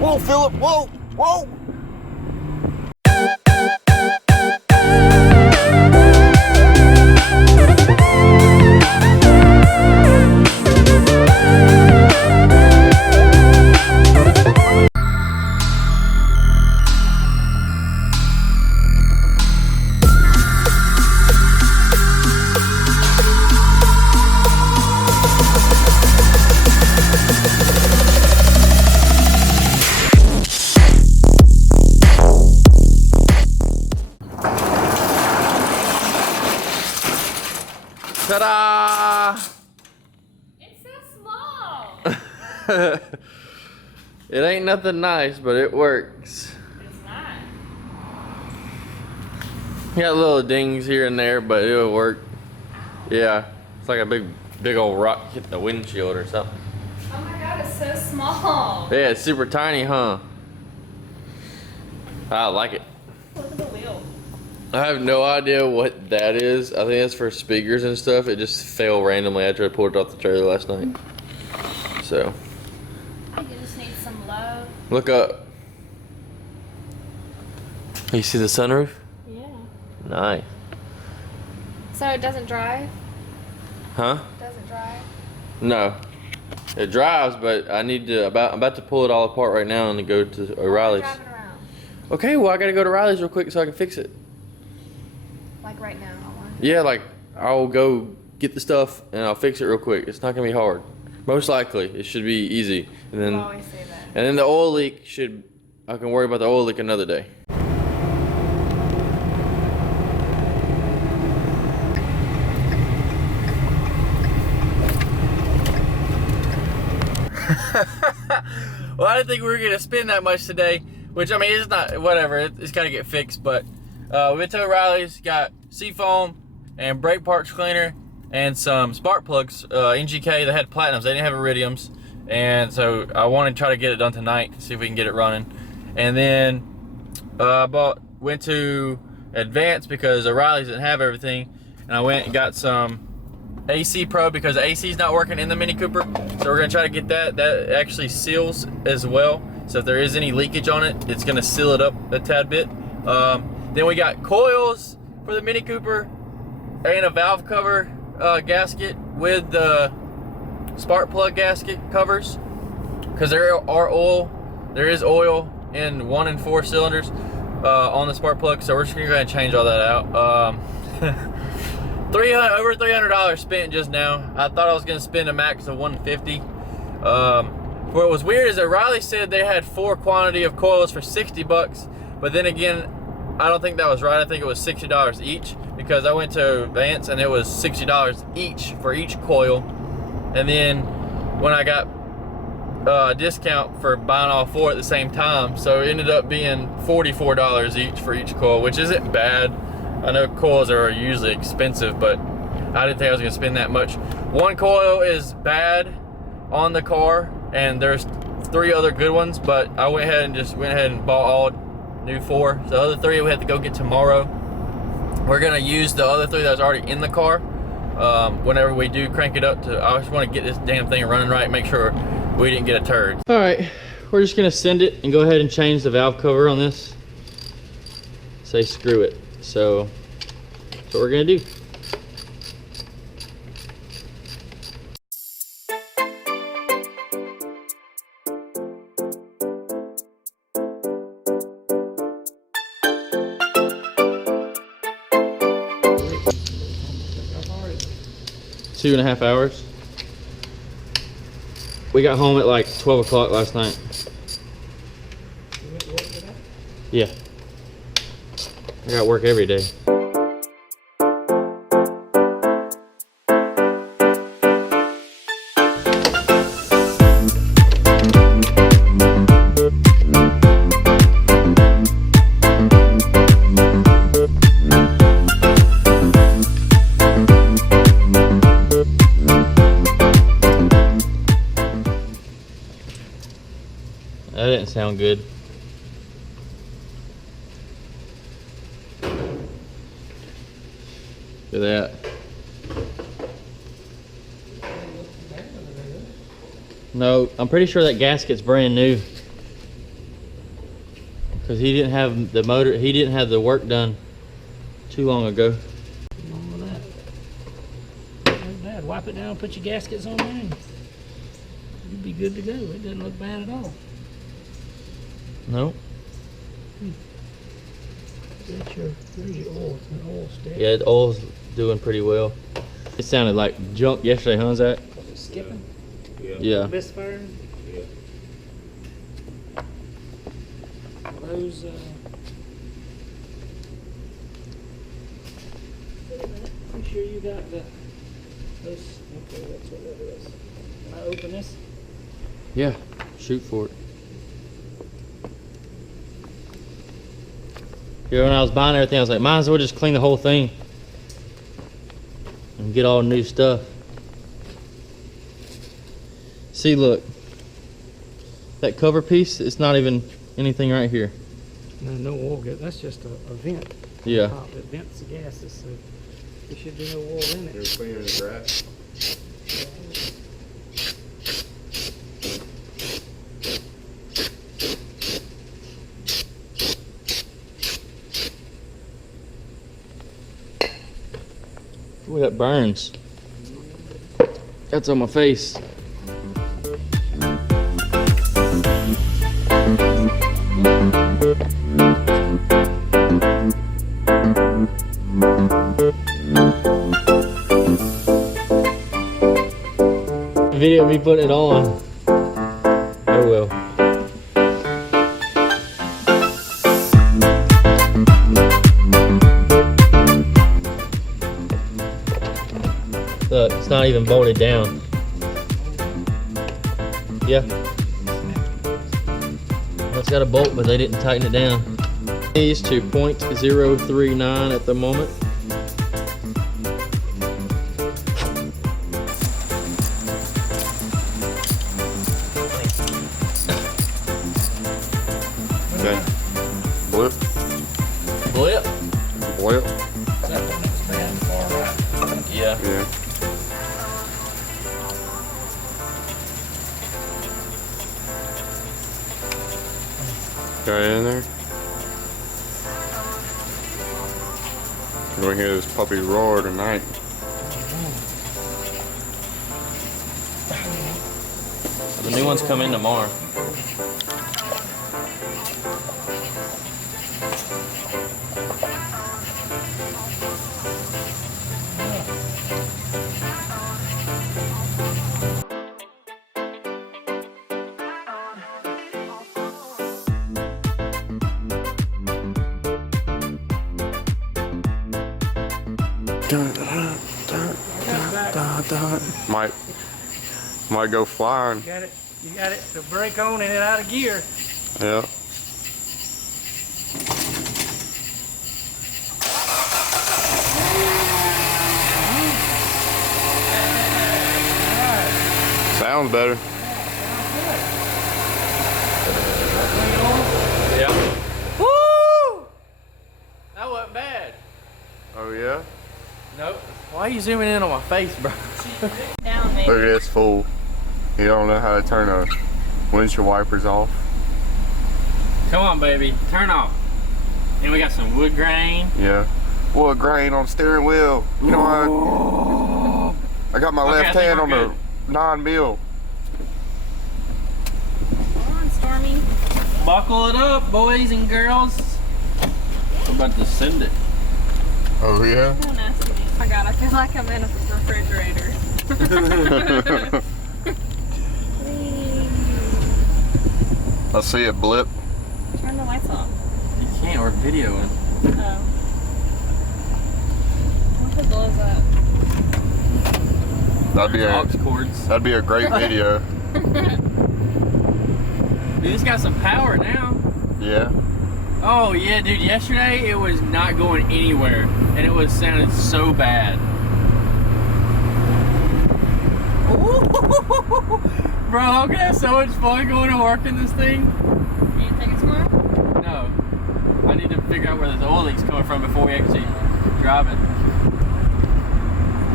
Whoa, Philip, whoa, whoa! Ta-da! It's so small. It ain't nothing nice, but it works. It's not. Got little dings here and there, but it'll work. Yeah, it's like a big old rock hit the windshield or something. Oh my god, it's so small. Yeah, it's super tiny, huh? I like it. Look at the wheel. I have no idea what that is. I think that's for speakers and stuff. It just fell randomly after I pulled it off the trailer last night. So, I think it just needs some love. look up. You see the sunroof? Yeah. Nice. So it doesn't drive? Huh? Doesn't drive? No. It drives, but I need to, I'm about to pull it all apart right now and go to O'Reilly's. Driving around. Okay, well I gotta go to O'Reilly's real quick so I can fix it. Like right now, I want. Yeah, like I'll go get the stuff and I'll fix it real quick. It's not gonna be hard. Most likely, it should be easy. And You then, always say that. and then the oil leak I can worry about the oil leak another day. Well, I didn't think we were gonna spend that much today, which I mean, it's not, whatever, it's gotta get fixed, but we went to O'Reilly's, got seafoam and brake parts cleaner and some spark plugs. NGK, they had platinums, they didn't have iridiums, and so I wanted to try to get it done tonight, see if we can get it running. And then went to Advance because O'Reilly's didn't have everything, and I went and got some AC Pro because the AC is not working in the Mini Cooper, so we're gonna try to get that. That actually seals as well, so if there is any leakage on it, it's gonna seal it up a tad bit. Then we got coils for the Mini Cooper and a valve cover gasket with the spark plug gasket covers, because there is oil in 1 and 4 cylinders on the spark plug, so we're just gonna go ahead and change all that out. Over $300 spent just now. I thought I was gonna spend a max of $150. What was weird is that O'Reilly said they had 4 quantity of coils for $60, but then again, I don't think that was right. I think it was $60 each, because I went to Vance and it was $60 each for each coil. And then when I got a discount for buying all 4 at the same time, so it ended up being $44 each for each coil, which isn't bad. I know coils are usually expensive, but I didn't think I was gonna spend that much. 1 coil is bad on the car, and there's 3 other good ones, but I went ahead and bought all new 4. So the other 3 we have to go get tomorrow. We're gonna use the other 3 that was already in the car whenever we do crank it up I just wanna get this damn thing running right, make sure we didn't get a turd. All right, we're just gonna send it and go ahead and change the valve cover on this. Say screw it. So that's what we're gonna do. Two and a half hours. We got home at like 12 o'clock last night. Yeah. I got work every day. That didn't sound good. Look at that. No, I'm pretty sure that gasket's brand new. Because he didn't have the motor, he didn't have the work done too long ago. Wrong with that. Not bad. Wipe it down, put your gaskets on there, and you'll be good to go. It doesn't look bad at all. Nope. Where's your oil? It's an oil stick. Yeah, the oil's doing pretty well. It sounded like junk yesterday, huh, Zach? Was it skipping? Yeah. Misfiring? Yeah. Those, wait a minute. I'm sure you got those. Okay, that's what that is. Can I open this? Yeah. Shoot for it. Yeah, when I was buying everything, I was like, might as well just clean the whole thing and get all new stuff. See, look. That cover piece, it's not even anything right here. No oil. That's just a vent. Yeah. Top that vents the gases, so there should be no oil in it. You're cleaning the grass. Ooh, that burns. That's on my face. Video of me putting it on. Oh well. Look, it's not even bolted down. Yeah. Well, it's got a bolt, but they didn't tighten it down. These to 0.039 at the moment. Okay. Blip. Blip. Blip. Is that one that's bad far right? Yeah. Yeah. Got it in there. We're gonna hear this puppy roar tonight. The new ones come in tomorrow. Might go flying. You got it. The brake on and it out of gear. Yeah. Sounds better. Yeah. Woo! That wasn't bad. Oh yeah? Nope. Why are you zooming in on my face, bro? Down, maybe. Look at this fool. He don't know how to turn a windshield wipers off. Come on, baby. Turn off. And we got some wood grain. Yeah. Wood grain on the steering wheel. You know what? I got my Okay, I left think hand we're on good. the non-bill. Come on, Stormy. Buckle it up, boys and girls. I'm about to send it. Oh yeah? So nasty. Oh my god, I feel like I'm in a refrigerator. I see it blip. Turn the lights off. You can't, we're videoing. Oh. What if it blows up? That'd be a great video. Dude, it's got some power now. Yeah. Oh yeah, dude, yesterday it was not going anywhere and it was sounding so bad. Bro, I'm gonna have so much fun going to work in this thing. Can you take it tomorrow? No. I need to figure out where this oil leak's coming from before we actually drive it.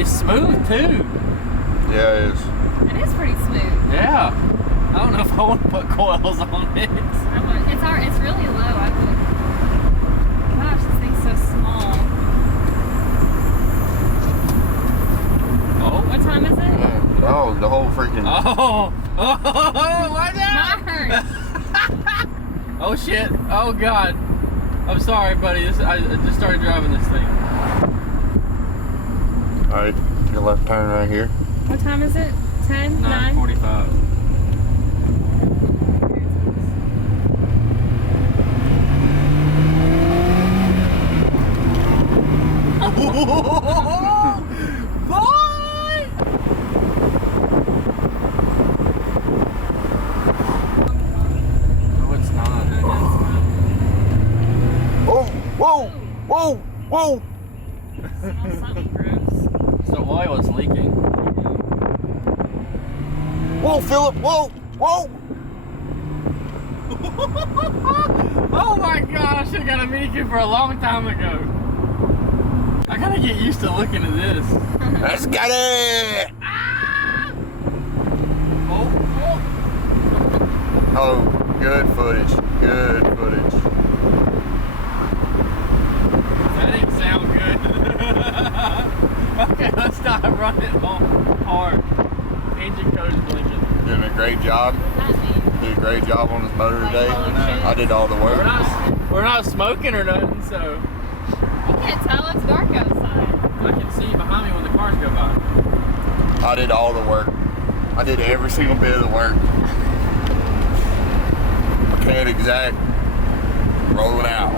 It's smooth too. Yeah, it is. It is pretty smooth. Yeah. I don't know if I want to put coils on it. It's really low, I believe. Oh, what now? Not hurt. Oh shit! Oh god! I'm sorry, buddy. I just started driving this thing. All right, take a left turn right here. What time is it? 10? 9? 9:45. No, it's not. Whoa, whoa, whoa, whoa. Smells something gross. The oil is leaking. Whoa, Philip, whoa, whoa. Oh my god, I should have got a Mini Cooper a long time ago. I gotta get used to looking at this. Let's get it. Oh, good footage, good footage. That didn't sound good. Okay, let's stop running hard. Engine code is blinking. Doing a great job. What does that mean? Did a great job on his motor Like, today. holy shit. I did all the work. We're not smoking or nothing, so You can't tell, it's dark outside. I can see behind me when the cars go by. I did all the work. I did every single bit of the work. Mechanic Zach rolling out.